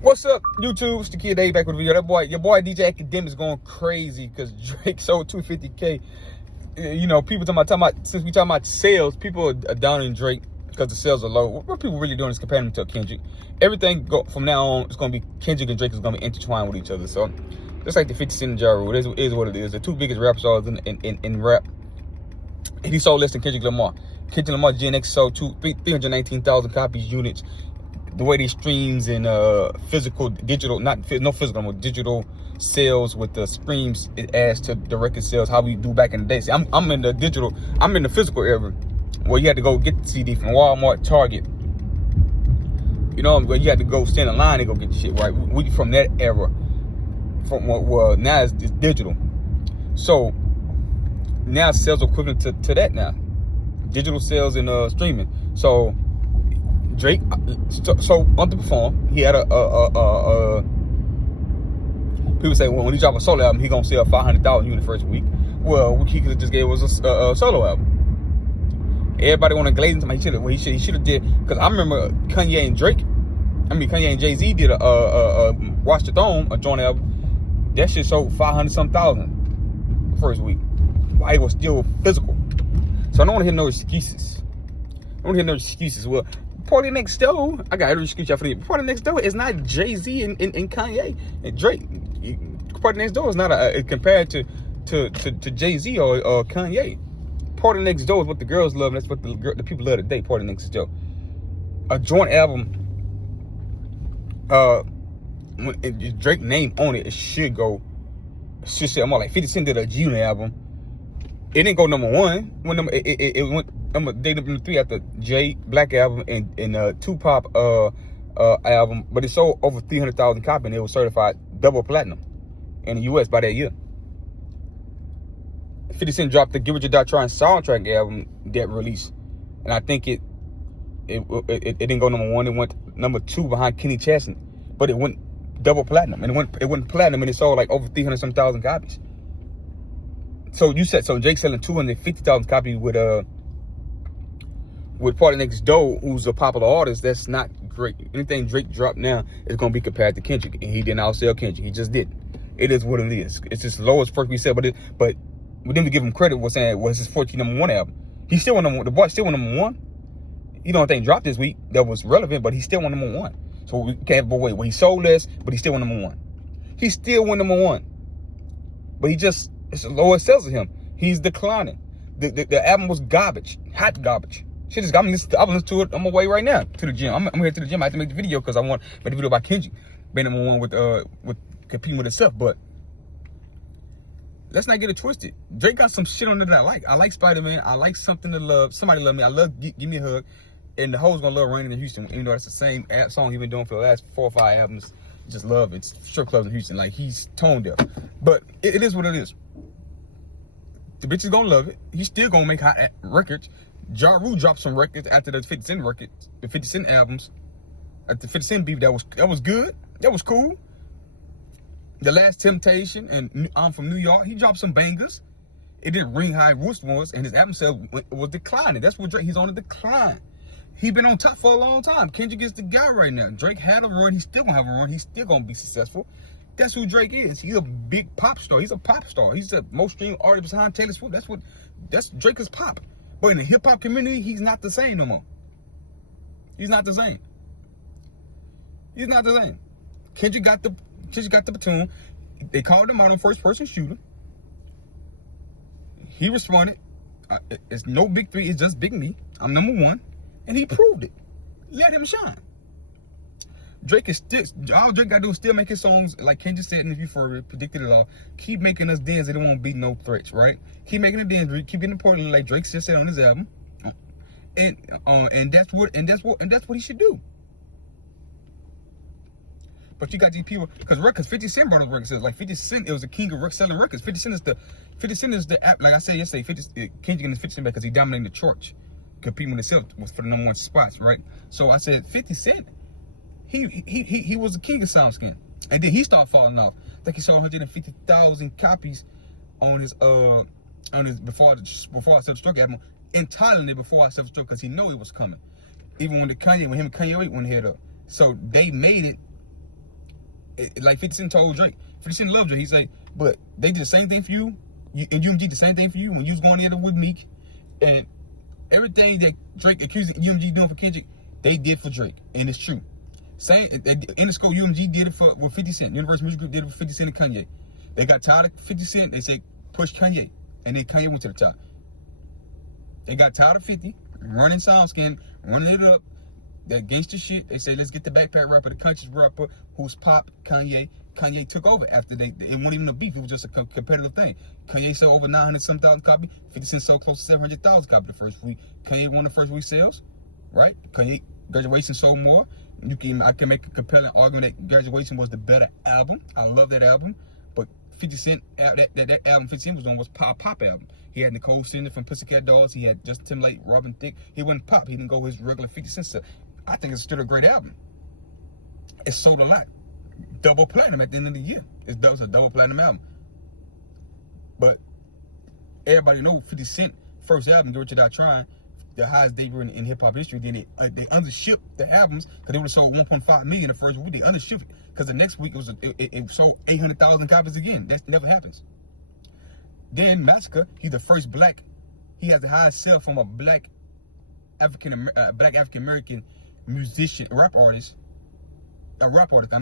What's up, YouTube? It's the Kid Dave back with a video. Your boy DJ Academic is going crazy because Drake sold 250K. You know, people talking about since we talking about sales, people are downing Drake because the sales are low. What people really doing is comparing him to Kendrick. Everything from now on, it's gonna be Kendrick and Drake is gonna be intertwined with each other. So just like the 50 Cent and Ja Rule, it is what it is. The two biggest rap stars in rap, and he sold less than Kendrick Lamar. Kendrick Lamar GNX sold 319,000 copies units. The way they streams and physical, digital, no physical, digital sales with the streams, it adds to the record sales. How we do back in the day. See, I'm in the digital, I'm in the physical era, where you had to go get the CD from Walmart, Target. You know, where you had to go stand in line and go get the shit. Right? We from that era. From what now it's digital. So now sales equivalent to that now. Digital sales and streaming. So Drake so underperformed. He had people say, well, when he drop a solo album, he gonna sell 500,000 units first week. Well, what he could have just gave was a solo album. Everybody want to glaze into him. He should have did, because I remember Kanye and Jay-Z did a Watch the Throne, a joint album. That shit sold 500-some thousand first week. Why it was still physical. So I don't want to hear no excuses. Well, Party Next Door, I got every excuse for you. Party Next Door is not Jay-Z and Kanye and Drake. Party Next Door is not compared to Jay-Z or Kanye. Party Next Door is what the girls love, and that's what the people love today. Party Next Door, a joint album. When Drake name on it, it should say more like 50 Cent did a June album. It didn't go number one. When it went number 3 after Jay Black album and Tupac album, but it sold over 300,000 copies and it was certified double platinum in the U.S. by that year. 50 Cent dropped the Get Rich or Die Trying soundtrack album that release, and I think it didn't go number 1. It went number 2 behind Kenny Chesney, but it went double platinum, and it went platinum, and it sold like over 300-some thousand copies. So Drake selling 250,000 copies with Party Next Door, who's a popular artist. That's not great. Anything Drake dropped now is gonna be compared to Kendrick, and he didn't outsell Kendrick. He just didn't. It is what it is. It's just lowest first we said, but we didn't give him credit. Was saying it was his 14 number 1 album. He still won number 1. The boy still won number 1. You know, anything dropped this week that was relevant, but he still won number 1. So we can't wait. Well, he sold less, but he still won number 1. He still won number 1, but it's the lowest sales of him. He's declining. The album was garbage, hot garbage. Shit is. I'm listening to it on my way right now to the gym. I'm here to the gym. I have to make the video because I want to make the video about Kendrick being number 1 with competing with himself. But let's not get it twisted. Drake got some shit on it that I like. I like Spider-Man. I like Something to Love. Somebody Love Me. I love Give Me a Hug. And the hoes gonna love Raining in Houston. Even though that's the same song he's been doing for the last 4 or 5 albums. Just love it. Strip clubs in Houston. Like, he's tone deaf. But it is what it is. The bitch is gonna love it. He's still gonna make hot records. Ja Rule dropped some records after the 50 Cent records, the 50 Cent albums. At the 50 Cent beef, that was good. That was cool. The Last Temptation and I'm From New York, he dropped some bangers. It didn't ring high Roost was, and his album sales was declining. That's what Drake, he's on a decline. He been on top for a long time. Kendrick is the guy right now. Drake had a run. He's still gonna have a run. He's still gonna be successful. That's who Drake is. He's a big pop star. He's a pop star. He's the most streamed artist behind Taylor Swift. That's Drake is pop. But in the hip hop community, he's not the same no more. He's not the same. Kendrick got the platoon. They called him out on first person shooter. He responded. It's no big 3. It's just big me. I'm number 1, and he proved it. Let him shine. Drake is still, all Drake gotta do is still make his songs, like Kendrick said in the Euphoria, predicted it all. Keep making us dance, they don't want to be no threats, right? Keep making it dance, keep getting important, like Drake just said on his album. And that's what he should do. But you got these people, because 50 Cent brought up records, like 50 Cent, it was the king of selling records. 50 Cent is the app, like I said yesterday, Kendrick and 50 Cent because he dominated the church, competing with himself was for the number 1 spots, right? So I said 50 Cent. He was the king of SoundScan, and then he started falling off. I think he sold 150,000 copies on his before I Self-Destruct album, entirely before I Self-Destruct, because he knew it was coming. Even when him and Kanye went head up. So they made it like 50 Cent told Drake. 50 Cent loved Drake. He say, but they did the same thing for you, and UMG did the same thing for you when you was going in there with Meek, and everything that Drake accusing UMG doing for Kendrick, they did for Drake, and it's true. Same in the scope, UMG did it with 50 Cent. Universal Music Group did it with 50 Cent and Kanye. They got tired of 50 Cent. They say push Kanye, and then Kanye went to the top. They got tired of 50 running SoundScan, running it up. That gangster shit. They say let's get the backpack rapper, the conscious rapper who's pop. Kanye took over after it wasn't even a beef. It was just a competitive thing. Kanye sold over 900,000 copies. 50 Cent sold close to 700,000 copies the first week. Kanye won the first week sales, right? Kanye Graduation sold more. I can make a compelling argument that Graduation was the better album. I love that album, but 50 Cent that album 50 Cent was on was pop album. He had Nicole Scherzinger from Pussycat Dolls. He had Justin Timberlake, Robin Thicke. He wasn't pop. He didn't go his regular 50 Cent stuff. I think it's still a great album. It sold a lot. Double platinum at the end of the year. It was a double platinum album. But everybody knows 50 Cent first album, Get Rich or Die Trying, the highest debut in hip hop history. Then they undershipped the albums because they would have sold 1.5 million the first week. They undershipped it because the next week it sold 800,000 copies again. That never happens. Then Massacre, he's the first black. He has the highest sale from a black African American musician, rap artist. I'm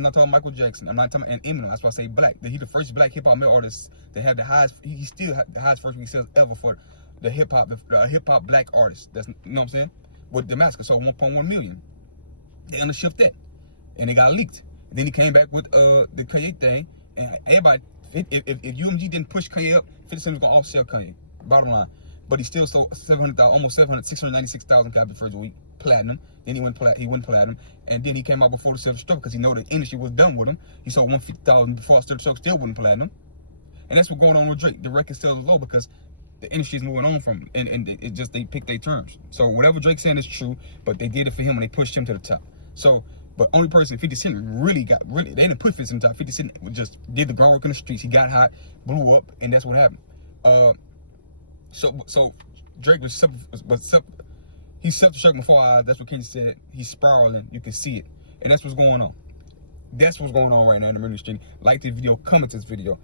not talking Michael Jackson. I'm not talking and Eminem. That's why I say black. He's the first black hip hop male artist that have the highest. He still had the highest first week sales ever for the hip hop black artist. That's, you know what I'm saying. With the Massacre sold 1.1 million. They undershipped that, and it got leaked. And then he came back with the Kanye thing, and everybody. If UMG didn't push Kanye up, 50 Cent was gonna offsell Kanye. Bottom line. But he still sold 696,000 copies the first week, platinum. Then he went platinum, and then he came out before the Silver Stroke because he know the industry was done with him. He sold 150,000 before Silver Stroke, still went platinum, and that's what's going on with Drake. The record sales is low because the industry is moving on from him, and it just they pick their terms. So whatever Drake's saying is true, but they did it for him and they pushed him to the top. So, but only person 50 Cent really they didn't put 50 Cent on top. 50 Cent just did the groundwork in the streets. He got hot, blew up, and that's what happened. So Drake was he's self-destructing before our eyes. That's what Kenny said. He's spiraling. You can see it, and that's what's going on. That's what's going on right now in the industry. Like this video, comment this video.